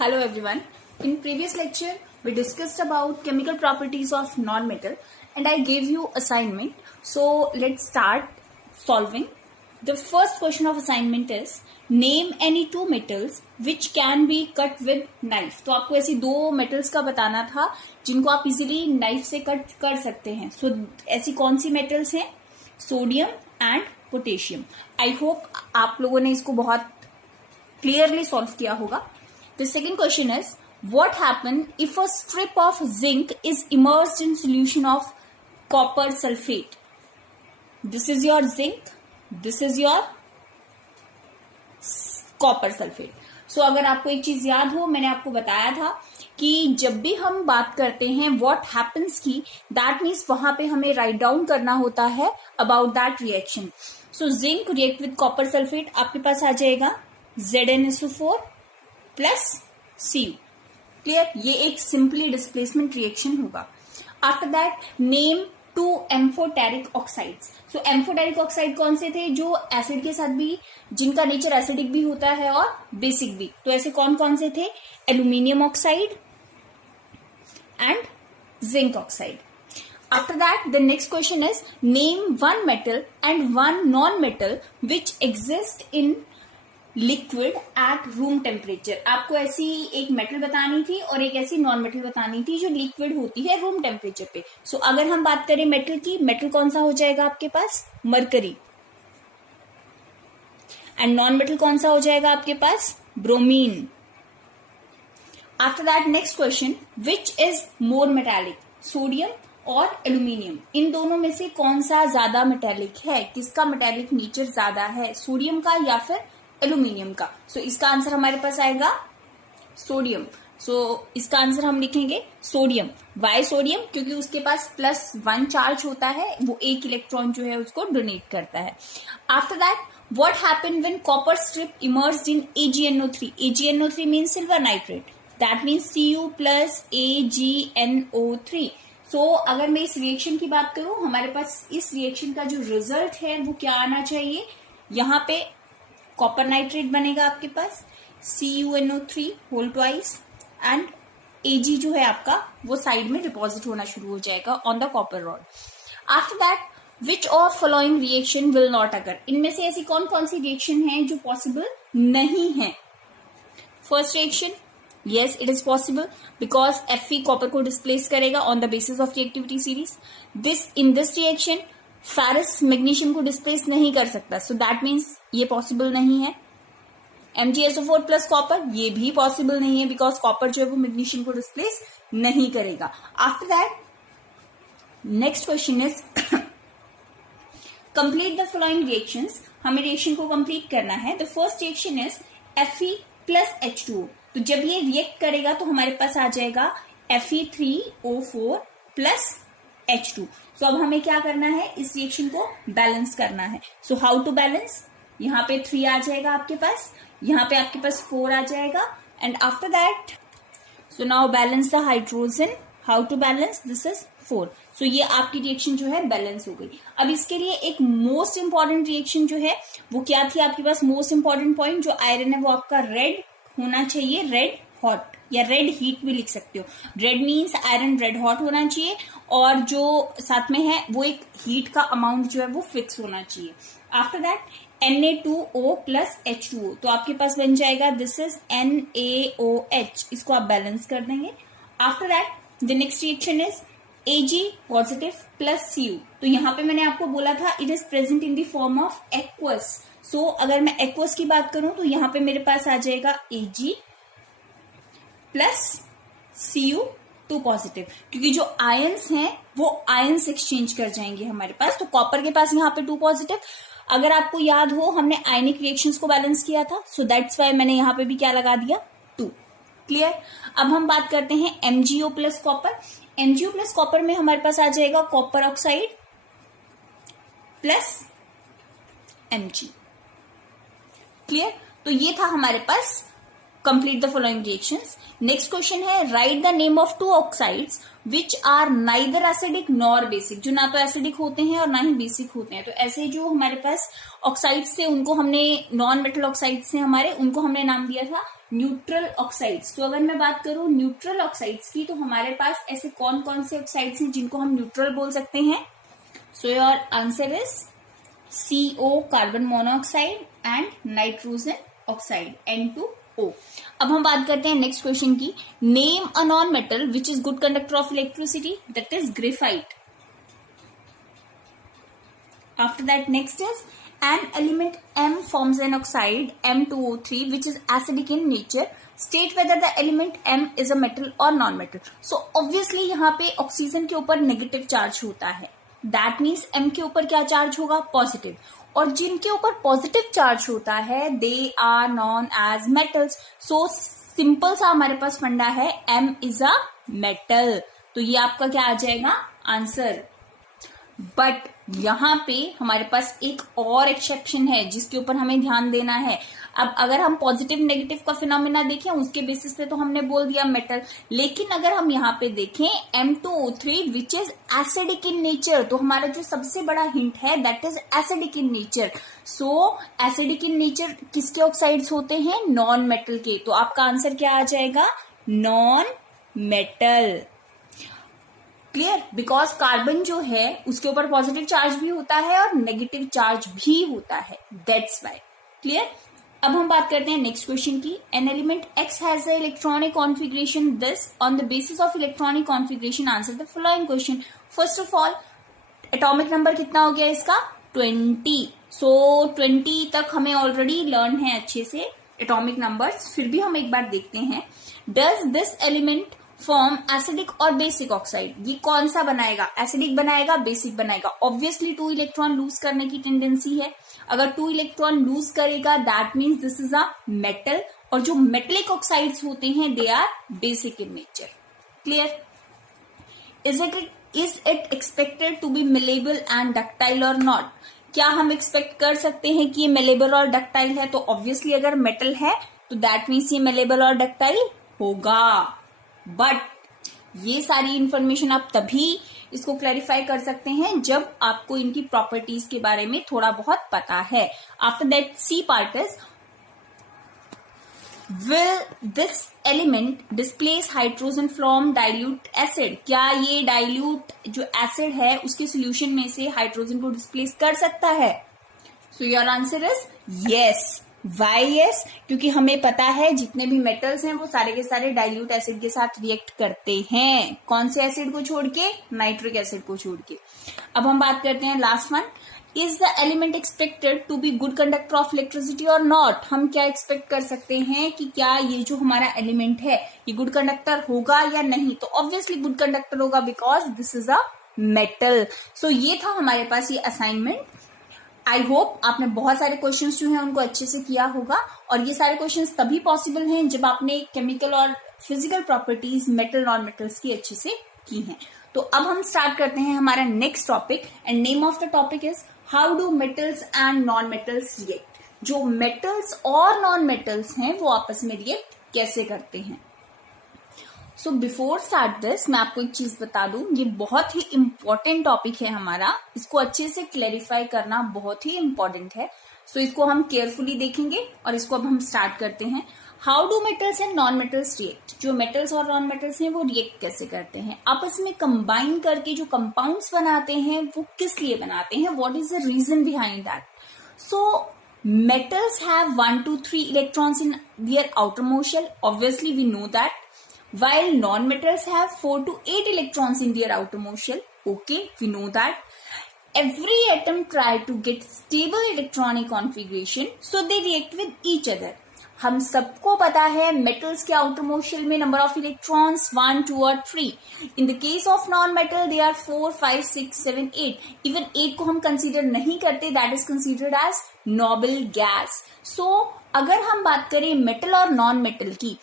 Hello everyone. In previous lecture, we discussed about chemical properties of non-metal and I gave you assignment. So let's start solving. The first question of assignment is name any two metals which can be cut with knife. तो आपको ऐसी दो metals का बताना था जिनको आप easily knife से cut कर सकते हैं. So ऐसी कौन सी metals हैं? Sodium and potassium. I hope आप लोगों ने इसको बहुत clearly solve किया होगा. The second question is, what happens if a strip of zinc is immersed in solution of copper sulfate? This is your zinc, this is your copper sulfate. So अगर आपको एक चीज याद हो, मैंने आपको बताया था कि जब भी हम बात करते हैं what happens की, that means वहां पे हमें write down करना होता है about that reaction. So zinc react with copper sulfate, आपके पास आ जाएगा ZnSO4 प्लस Cu. क्लियर? ये एक सिंपली डिस्प्लेसमेंट रिएक्शन होगा. After that name two amphoteric oxides. So amphoteric oxide कौन से थे? जो एसिड के साथ भी, जिनका नेचर एसिडिक भी होता है और बेसिक भी. तो ऐसे कौन कौन से थे? Aluminium oxide and zinc oxide. After that, the next question is name one metal and one non-metal which exist in liquid at room temperature. आपको ऐसी एक मेटल बतानी थी और एक ऐसी नॉन मेटल बतानी थी जो लिक्विड होती है रूम टेम्परेचर पे. सो अगर हम बात करें मेटल की, मेटल कौन सा हो जाएगा आपके पास? मरकरी. एंड नॉन मेटल कौन सा हो जाएगा आपके पास? Bromine. After that next question, which is more metallic, sodium और एल्यूमिनियम? इन दोनों में से कौन सा ज्यादा मेटालिक है? किसका मेटालिक नेचर ज्यादा है, सोडियम का या फिर एल्यूमिनियम का? सो इसका आंसर हमारे पास आएगा सोडियम. सो इसका आंसर हम लिखेंगे सोडियम. Y sodium? क्योंकि उसके पास +1 चार्ज होता है, वो एक इलेक्ट्रॉन जो है उसको डोनेट करता है. After that, what happened when copper strip immersed in AgNO3? AgNO3 means silver nitrate. That means Cu plus AgNO3. सो अगर मैं इस रिएक्शन की बात करूं, हमारे पास इस रिएक्शन का जो रिजल्ट है वो क्या आना चाहिए? यहाँ पे कॉपर नाइट्रेट बनेगा आपके पास, CuNO3 whole twice and Ag जो है आपका वो साइड में डिपॉजिट होना शुरू हो जाएगा on the copper rod. After that, which of following reaction will not occur? इनमें से ऐसी कौन कौन सी रिएक्शन है जो पॉसिबल नहीं है? First reaction, yes it is possible because Fe copper को डिस्प्लेस करेगा on the basis of reactivity series. In this reaction ferrous magnesium को डिस्प्लेस नहीं कर सकता, सो दैट मीन्स ये पॉसिबल नहीं है. MgSO4 प्लस कॉपर, ये भी पॉसिबल नहीं है बिकॉज कॉपर जो है वो मैग्नीशियम को डिस्प्लेस नहीं करेगा. After that next question is complete the following reactions. हमें रिएक्शन को कंप्लीट करना है. The first reaction is Fe plus H2O. तो जब ये रिएक्ट करेगा तो हमारे पास आ जाएगा Fe3O4 प्लस H2. सो अब हमें क्या करना है? इस रिएक्शन को बैलेंस करना है. So how to balance? यहाँ पे 3 आ जाएगा आपके पास, यहाँ पे आपके पास 4 आ जाएगा and after that, so now balance the hydrogen. How to balance? This is 4. सो ये आपकी रिएक्शन जो है बैलेंस हो गई. अब इसके लिए एक मोस्ट इंपॉर्टेंट रिएक्शन जो है वो क्या थी आपके पास? मोस्ट इंपॉर्टेंट पॉइंट जो आयरन है वो आपका रेड होना चाहिए, रेड हॉट या रेड हीट भी लिख सकते हो. Red means iron red hot होना चाहिए और जो साथ में है वो एक हीट का अमाउंट जो है वो फिक्स होना चाहिए. After that Na2O plus H2O. तो आपके पास बन जाएगा दिस इज NaOH. इसको आप बैलेंस कर देंगे. After that the next reaction is Ag positive plus Cu. तो यहाँ पे मैंने आपको बोला था it is present in the form of aqueous. So अगर मैं एक्वस की बात करूं तो यहाँ पे मेरे पास आ जाएगा Ag प्लस Cu2 पॉजिटिव, क्योंकि जो आयंस हैं वो आयंस एक्सचेंज कर जाएंगे हमारे पास. तो कॉपर के पास यहाँ पे 2 पॉजिटिव. अगर आपको याद हो हमने आयनिक रिएक्शंस को बैलेंस किया था, सो दैट्स वाई मैंने यहाँ पे भी क्या लगा दिया? 2. क्लियर? अब हम बात करते हैं MgO plus copper. MgO plus copper में हमारे पास आ जाएगा copper oxide plus Mg. Clear? तो ये था हमारे पास complete the following reactions. Next question है write the name of 2 oxides which are neither acidic nor basic, जो ना तो एसिडिक होते हैं और ना ही बेसिक होते हैं। तो ऐसे जो हमारे पास ऑक्साइड्स थे उनको हमने, नॉन मेटल ऑक्साइड्स थे हमारे, उनको हमने नाम दिया था न्यूट्रल ऑक्साइड्स। तो अगर मैं बात करूं न्यूट्रल ऑक्साइड्स की, तो हमारे पास ऐसे कौन कौन से ऑक्साइड्स हैं जिनको हम न्यूट्रल बोल सकते हैं? सो your answer is CO, carbon monoxide, and nitrogen oxide, N2O। अब हम बात करते हैं नेक्स्ट क्वेश्चन की। Name a non metal which is good conductor of electricity, that is graphite. After that next is an element M forms an oxide M2O3 which is acidic in nature. State whether the element M is a metal or non-metal. So obviously यहाँ पे oxygen के ऊपर negative charge होता है, that means M के ऊपर क्या charge होगा? पॉजिटिव। और जिनके ऊपर पॉजिटिव चार्ज होता है they are known as metals. So simple सा हमारे पास फंडा है, M इज अ मेटल। तो ये आपका क्या आ जाएगा? आंसर। बट यहां पे हमारे पास एक और एक्सेप्शन है जिसके ऊपर हमें ध्यान देना है। अब अगर हम पॉजिटिव नेगेटिव का फिनोमेना देखें उसके बेसिस पे तो हमने बोल दिया मेटल, लेकिन अगर हम यहाँ पे देखें M2O3 which is acidic in nature, तो हमारा जो सबसे बड़ा हिंट है that is acidic in nature. So acidic in nature किसके ऑक्साइड्स होते हैं? नॉन मेटल के। तो आपका आंसर क्या आ जाएगा? Non metal. Clear? Because carbon जो है उसके ऊपर पॉजिटिव चार्ज भी होता है और नेगेटिव चार्ज भी होता है, दैट्स वाई। क्लियर? अब हम बात करते हैं नेक्स्ट क्वेश्चन की। An element X has a electronic configuration this, on the basis of electronic configuration answer the following question. First of all atomic number कितना हो गया इसका? 20। सो 20 तक हमें ऑलरेडी लर्न है अच्छे से एटॉमिक नंबर्स, फिर भी हम एक बार देखते हैं। Does this element form acidic और बेसिक ऑक्साइड? ये कौन सा बनाएगा? एसिडिक बनाएगा, बेसिक बनाएगा? ऑब्वियसली 2 इलेक्ट्रॉन लूज करने की टेंडेंसी है। अगर 2 इलेक्ट्रॉन लूज करेगा that means this is a metal, और जो मेटेलिक ऑक्साइड्स होते हैं they are basic in nature. Clear? Is it expected to be malleable and ductile और नॉट? क्या हम एक्सपेक्ट कर सकते हैं कि ये मेलेबल और डक्टाइल है? तो ऑब्वियसली अगर मेटल है तो दैट मीन्स ये मेलेबल और डक्टाइल होगा। बट ये सारी इंफॉर्मेशन आप तभी इसको क्लैरिफाई कर सकते हैं जब आपको इनकी प्रॉपर्टीज के बारे में थोड़ा बहुत पता है। After that C part is, will this element displace hydrogen from dilute acid? क्या ये डाइल्यूट जो एसिड है उसके सोल्यूशन में से हाइड्रोजन को डिस्प्लेस कर सकता है? So your answer is yes. Why yes? क्योंकि हमें पता है जितने भी मेटल्स हैं वो सारे के सारे डाइल्यूट एसिड के साथ रिएक्ट करते हैं। कौन से एसिड को छोड़ के? नाइट्रिक एसिड को छोड़ के। अब हम बात करते हैं last one. Is the element expected to be good conductor of electricity और नॉट? हम क्या एक्सपेक्ट कर सकते हैं कि क्या ये जो हमारा एलिमेंट है ये गुड कंडक्टर होगा या नहीं? तो ऑब्वियसली गुड कंडक्टर होगा because this is a metal. So ये था हमारे पास ये असाइनमेंट। आई होप आपने बहुत सारे क्वेश्चंस जो हैं उनको अच्छे से किया होगा, और ये सारे क्वेश्चंस तभी पॉसिबल हैं जब आपने केमिकल और physical properties metal non metals की अच्छे से की हैं। तो अब हम स्टार्ट करते हैं हमारा next topic, and name of the topic is how do metals and non metals react? जो मेटल्स और नॉन मेटल्स हैं वो आपस में रिएक्ट कैसे करते हैं। सो बिफोर स्टार्ट दिस मैं आपको एक चीज बता दूं, ये बहुत ही इंपॉर्टेंट टॉपिक है हमारा, इसको अच्छे से क्लैरिफाई करना बहुत ही इंपॉर्टेंट है। सो इसको हम केयरफुली देखेंगे और इसको अब हम स्टार्ट करते हैं। How do metals and non metals react? जो मेटल्स और नॉन मेटल्स हैं वो रिएक्ट कैसे करते हैं? आपस में कंबाइन करके जो कंपाउंड्स बनाते हैं वो किस लिए बनाते हैं? What is the reason behind that? So metals have 1 to 3 electrons in their outermost shell. Obviously we know that. While non-metals have 4 to 8 electrons in their outermost shell. Okay, we know that. Every atom try to get stable electronic configuration, so they react with each other. हम सबको पता है metals के outermost shell में number of electrons 1, 2 और 3. In the case of non metal they are 4, 5, 6, 7, 8. Even 8 को हम consider नहीं करते, that is considered as noble gas. So अगर हम बात करें मेटल और नॉन मेटल की,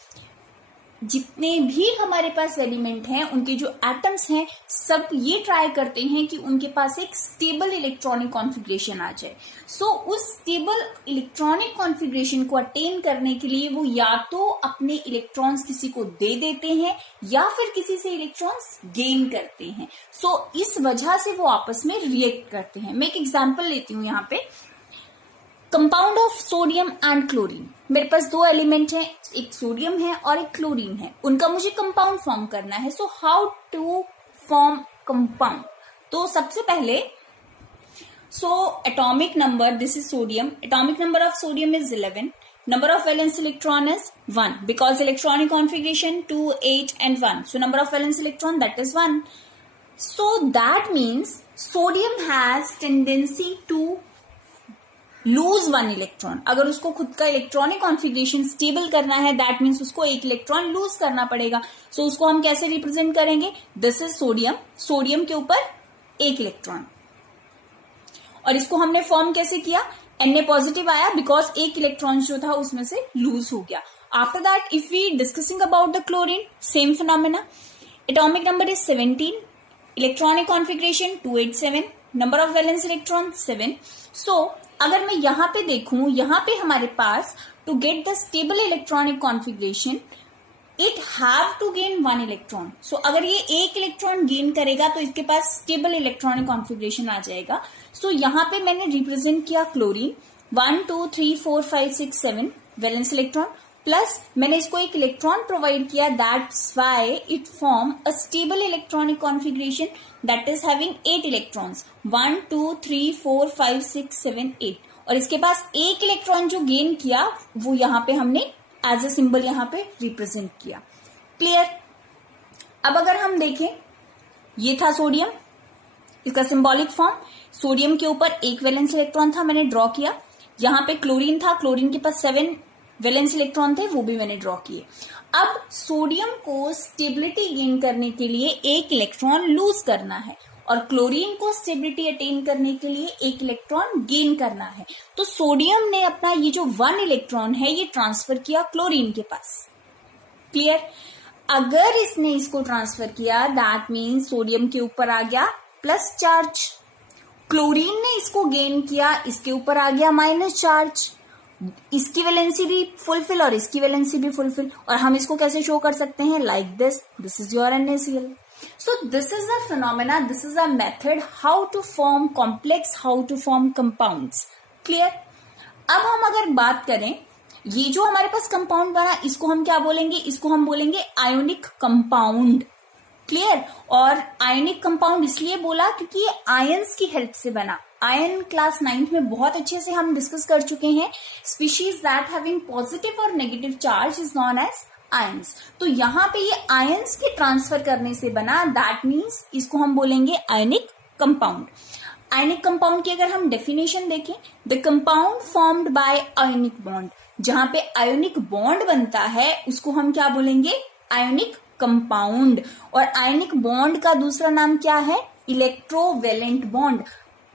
जितने भी हमारे पास एलिमेंट हैं उनके जो एटम्स हैं सब ये ट्राई करते हैं कि उनके पास एक स्टेबल इलेक्ट्रॉनिक कॉन्फ़िगरेशन आ जाए। सो उस स्टेबल इलेक्ट्रॉनिक कॉन्फ़िगरेशन को अटेन करने के लिए वो या तो अपने इलेक्ट्रॉन्स किसी को दे देते हैं या फिर किसी से इलेक्ट्रॉन्स गेन करते हैं। सो इस वजह से वो आपस में रिएक्ट करते हैं। मैं एक एग्जांपल लेती हूं यहाँ पे, compound of sodium and chlorine. मेरे पास दो एलिमेंट हैं, एक सोडियम है और एक क्लोरीन है, उनका मुझे कंपाउंड फॉर्म करना है। So how to form compound? तो सबसे पहले atomic number, this is sodium, atomic number of sodium is 11, number of valence electron is 1 because electronic configuration 2, 8 and 1, so number of valence electron that is 1. So that means sodium has tendency to lose 1 electron. अगर उसको खुद का electronic configuration stable करना है, that means उसको एक electron lose करना पड़ेगा। सो उसको हम कैसे रिप्रेजेंट करेंगे? दिस इज सोडियम, सोडियम के ऊपर एक इलेक्ट्रॉन, और इसको हमने फॉर्म कैसे किया? Na पॉजिटिव आया बिकॉज एक इलेक्ट्रॉन जो था उसमें से लूज हो गया। After that if we discussing about the chlorine, same phenomena, atomic number is 17, electronic configuration 287, number of valence electron 7। So अगर मैं यहाँ पे देखूं, यहाँ पे हमारे पास to get the stable electronic configuration it have to gain 1 electron. So अगर ये एक इलेक्ट्रॉन गेन करेगा तो इसके पास स्टेबल इलेक्ट्रॉनिक कॉन्फ़िगरेशन आ जाएगा। सो यहाँ पे मैंने रिप्रेजेंट किया क्लोरीन, 1 2 3 4 5 6 7 वैलेंस इलेक्ट्रॉन, प्लस मैंने इसको एक इलेक्ट्रॉन प्रोवाइड किया, that's why it form a stable electronic configuration that is having 8 electrons, 1 2 3 4 5 6 7 8, और इसके पास एक इलेक्ट्रॉन जो गेन किया वो यहाँ पे हमने एज ए सिंबल यहाँ पे रिप्रेजेंट किया। क्लियर? अब अगर हम देखें, ये था सोडियम, इसका सिंबॉलिक फॉर्म, सोडियम के ऊपर एक वैलेंस इलेक्ट्रॉन था, मैंने ड्रॉ किया। यहाँ पे क्लोरीन था, क्लोरीन के पास 7 वैलेंस इलेक्ट्रॉन थे, वो भी मैंने ड्रॉ किए। अब सोडियम को स्टेबिलिटी गेन करने के लिए एक इलेक्ट्रॉन लूज करना है और क्लोरीन को स्टेबिलिटी अटेन करने के लिए एक इलेक्ट्रॉन गेन करना है। तो सोडियम ने अपना ये जो 1 इलेक्ट्रॉन है ये ट्रांसफर किया क्लोरीन के पास। क्लियर? अगर इसने इसको ट्रांसफर किया दैट मीन्स सोडियम के ऊपर आ गया प्लस चार्ज, क्लोरीन ने इसको गेन किया, इसके ऊपर आ गया माइनस चार्ज, इसकी वैलेंसी भी फुलफिल और इसकी वैलेंसी भी फुलफिल, और हम इसको कैसे शो कर सकते हैं? Like this is your NaCl. So this is the phenomena, this is a method how to form complex, how to form compounds. Clear? अब हम अगर बात करें, ये जो हमारे पास कंपाउंड बना इसको हम क्या बोलेंगे? इसको हम बोलेंगे आयोनिक कंपाउंड। क्लियर? और आयोनिक कंपाउंड इसलिए बोला क्योंकि ये आयंस की हेल्प से बना। आयन क्लास 9th में बहुत अच्छे से हम डिस्कस कर चुके हैं। स्पीशीज दैट हैविंग पॉजिटिव और negative charge is known as ions. तो यहाँ पे ये आयंस के ट्रांसफर करने से बना, दैट मीन्स इसको हम बोलेंगे आयनिक कंपाउंड। आयनिक कंपाउंड की अगर हम डेफिनेशन देखें, the compound formed by ionic bond, जहां पे आयोनिक बॉन्ड बनता है उसको हम क्या बोलेंगे? Ionic compound. और आयोनिक बॉन्ड का दूसरा नाम क्या है? Electrovalent bond.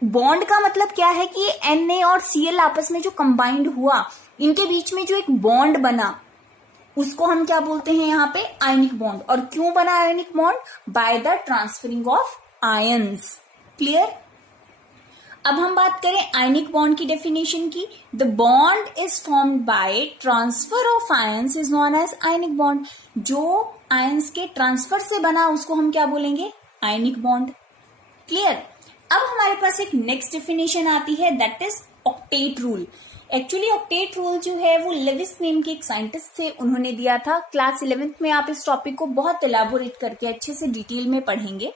बॉन्ड का मतलब क्या है कि ये Na और Cl आपस में जो कंबाइंड हुआ, इनके बीच में जो एक बॉन्ड बना उसको हम क्या बोलते हैं? यहाँ पे आयनिक बॉन्ड। और क्यों बना ionic bond? By the transferring of ions. Clear? अब हम बात करें आयनिक बॉन्ड की डेफिनेशन की, the bond is formed by transfer of ions is known as ionic bond. जो आयंस के ट्रांसफर से बना उसको हम क्या बोलेंगे? Ionic bond. क्लियर? अब हमारे पास एक नेक्स्ट डेफिनेशन आती है, that is octet rule. Actually octet rule जो है वो लेविस नेम के एक साइंटिस्ट थे, उन्होंने दिया था। क्लास 11th में आप इस टॉपिक को बहुत एलैबोरेट करके अच्छे से डिटेल में पढ़ेंगे।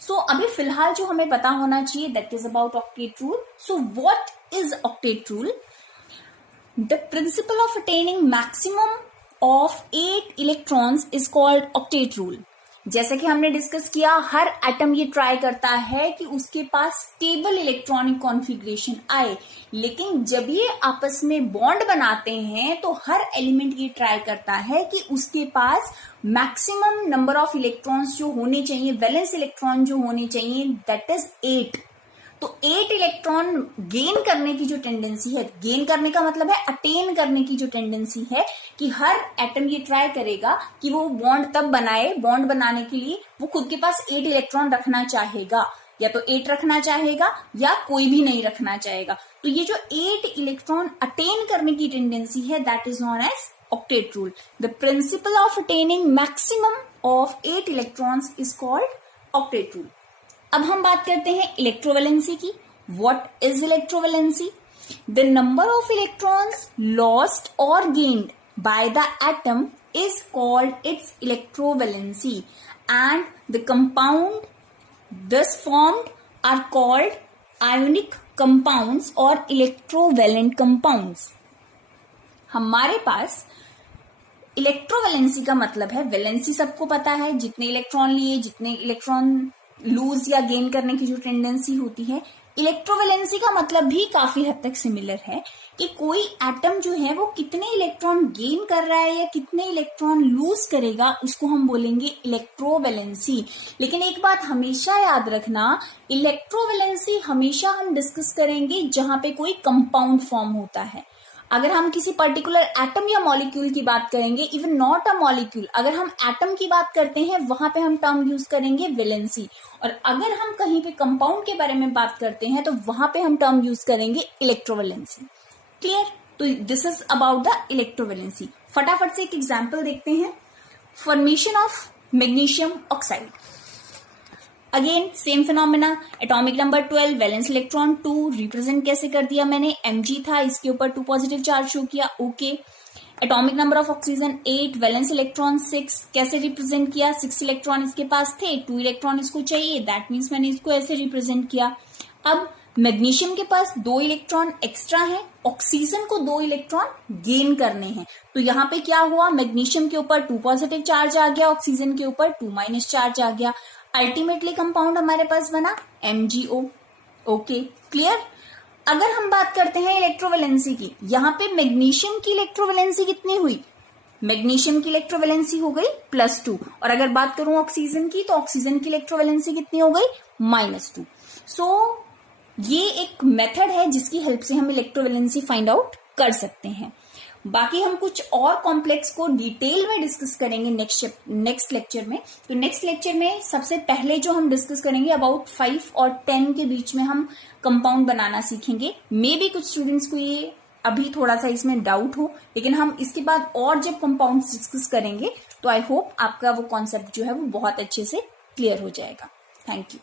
सो अभी फिलहाल जो हमें पता होना चाहिए that is about octet rule. So what is octet rule? The principle of attaining maximum of 8 electrons is called octet rule. जैसे कि हमने डिस्कस किया, हर एटम ये ट्राई करता है कि उसके पास स्टेबल इलेक्ट्रॉनिक कॉन्फ़िगरेशन आए, लेकिन जब ये आपस में बॉन्ड बनाते हैं तो हर एलिमेंट ये ट्राई करता है कि उसके पास मैक्सिमम नंबर ऑफ इलेक्ट्रॉन्स जो होने चाहिए, वैलेंस इलेक्ट्रॉन जो होने चाहिए, दैट इज 8। तो 8 इलेक्ट्रॉन गेन करने की जो टेंडेंसी है, गेन करने का मतलब है अटेन करने की जो टेंडेंसी है, कि हर एटम ये ट्राई करेगा कि वो बॉन्ड तब बनाए, बॉन्ड बनाने के लिए वो खुद के पास 8 इलेक्ट्रॉन रखना चाहेगा, या तो 8 रखना चाहेगा या कोई भी नहीं रखना चाहेगा। तो ये जो 8 इलेक्ट्रॉन अटेन करने की टेंडेंसी है, that is known as octet rule. The principle of attaining maximum of 8 electrons is called octet rule. अब हम बात करते हैं इलेक्ट्रोवैलेंसी की। What is electrovalency? The number of electrons lost और gained by the atom is called its electrovalency, and the compound thus formed are called ionic compounds or electrovalent compounds। हमारे पास electrovalency का मतलब है, वैलेंसी सबको पता है, जितने इलेक्ट्रॉन लिए, जितने इलेक्ट्रॉन लूज या गेन करने की जो टेंडेंसी होती है। इलेक्ट्रोवैलेंसी का मतलब भी काफी हद तक सिमिलर है कि कोई एटम जो है वो कितने इलेक्ट्रॉन गेन कर रहा है या कितने इलेक्ट्रॉन लूज करेगा, उसको हम बोलेंगे इलेक्ट्रोवैलेंसी। लेकिन एक बात हमेशा याद रखना, इलेक्ट्रोवैलेंसी हमेशा हम डिस्कस करेंगे जहां पे कोई कंपाउंड फॉर्म होता है। अगर हम किसी पर्टिकुलर एटम या मॉलिक्यूल की बात करेंगे, इवन नॉट अ मॉलिक्यूल, अगर हम एटम की बात करते हैं वहां पे हम टर्म यूज करेंगे वैलेंसी, और अगर हम कहीं पे कंपाउंड के बारे में बात करते हैं तो वहां पे हम टर्म यूज करेंगे इलेक्ट्रोवैलेंसी। क्लियर? तो this is about the electrovalency. फटाफट से एक एग्जाम्पल देखते हैं। Formation of magnesium oxide, again same phenomena, atomic number 12, valence electron 2, represent कैसे कर दिया मैंने, Mg था, इसके ऊपर 2 पॉजिटिव चार्ज शो किया, okay. Atomic number of oxygen 8, valence electron 6, कैसे रिप्रेजेंट किया, 6 इलेक्ट्रॉन इसके पास थे, 2 इलेक्ट्रॉन इसको चाहिए, दैट मीन्स मैंने इसको ऐसे रिप्रेजेंट किया। अब मैग्नीशियम के पास 2 इलेक्ट्रॉन एक्स्ट्रा है, ऑक्सीजन को 2 इलेक्ट्रॉन गेन करने हैं, तो यहाँ पे क्या हुआ, मैग्नीशियम के ऊपर 2 पॉजिटिव चार्ज आ गया, ऑक्सीजन के ऊपर 2 माइनस चार्ज आ गया। अल्टीमेटली कंपाउंड हमारे पास बना MgO। Okay, clear? अगर हम बात करते हैं इलेक्ट्रोवैलेंसी की, यहाँ पे मैग्नीशियम की इलेक्ट्रोवैलेंसी कितनी हुई, मैग्नीशियम की इलेक्ट्रोवैलेंसी हो गई +2, और अगर बात करूं ऑक्सीजन की, तो ऑक्सीजन की इलेक्ट्रोवैलेंसी कितनी हो गई, -2। सो ये एक मेथड है जिसकी हेल्प से हम इलेक्ट्रोवैलेंसी फाइंड आउट कर सकते हैं। बाकी हम कुछ और कॉम्प्लेक्स को डिटेल में डिस्कस करेंगे नेक्स्ट लेक्चर में। तो नेक्स्ट लेक्चर में सबसे पहले जो हम डिस्कस करेंगे, अबाउट 5 और 10 के बीच में हम कंपाउंड बनाना सीखेंगे। मे बी कुछ स्टूडेंट्स को ये अभी थोड़ा सा इसमें डाउट हो, लेकिन हम इसके बाद और जब कंपाउंड डिस्कस करेंगे तो आई होप आपका वो कॉन्सेप्ट जो है वो बहुत अच्छे से क्लियर हो जाएगा। Thank you.